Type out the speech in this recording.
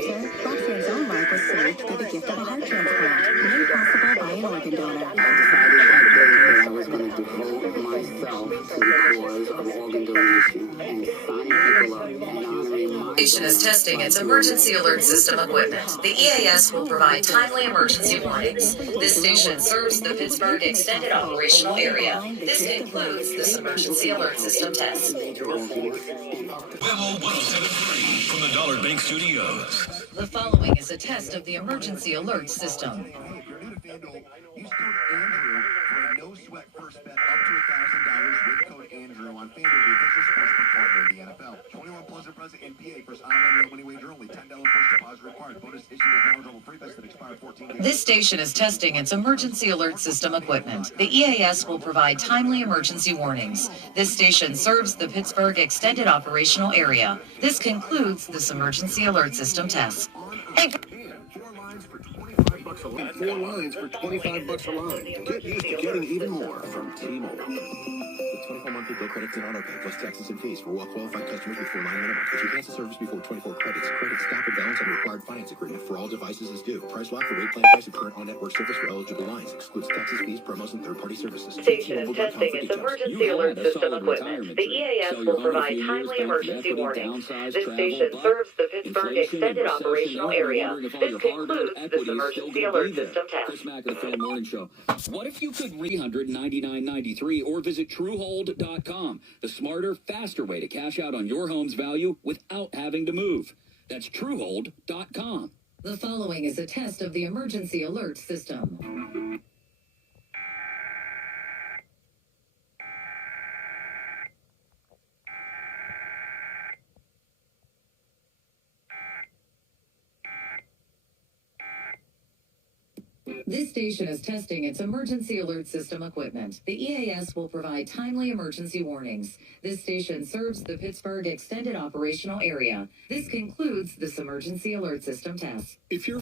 sponsor, Roxanne's own life was saved by the gift of a heart transplant, made possible by an organ donor. I decided that day that I was going to devote myself to the cause of organ donation and signing people up and honoring my Station is testing its emergency alert system equipment. The EAS will provide timely emergency warnings. This station serves the Pittsburgh Extended Operational Area. This includes this emergency alert system test. Level 107.3 from the Dollar Bank Studios. The following is a test of the emergency alert system. Use code Andrew for a no-sweat first bet up to $1,000 with code Andrew on FanDuel, the official sportsbook partner of the NFL. 21 plus or present in PA. First online real money wager only. $10 first deposit required. Bonus issued as eligible free bets that expire 14 days. This station is testing its emergency alert system equipment. The EAS will provide timely emergency warnings. This station serves the Pittsburgh Extended Operational Area. This concludes this emergency alert system test. Hey. 4 lines for $25 a line. Get used to getting even more from T-Mobile. With 24 monthly bill credits and autopay, plus taxes and fees for well-qualified customers with 4-line minimum. If you cancel service before 24 credits, credit stop and balance on required finance agreement for all devices is due. Price lock for rate plan price and current on-network service for eligible lines. Excludes taxes, fees, promos, and third-party services. Station is testing its emergency alert system equipment. The EAS will provide timely emergency warnings. This station serves the Pittsburgh Extended Operational Area. This concludes this emergency alert system test. Chris Mack of the Fan Morning Show. What if you could $399.93 or visit TrueHold.com, the smarter, faster way to cash out on your home's value without having to move. That's TrueHold.com. The following is a test of the emergency alert system. This station is testing its emergency alert system equipment. The EAS will provide timely emergency warnings. This station serves the Pittsburgh Extended Operational Area. This concludes this emergency alert system test. If you're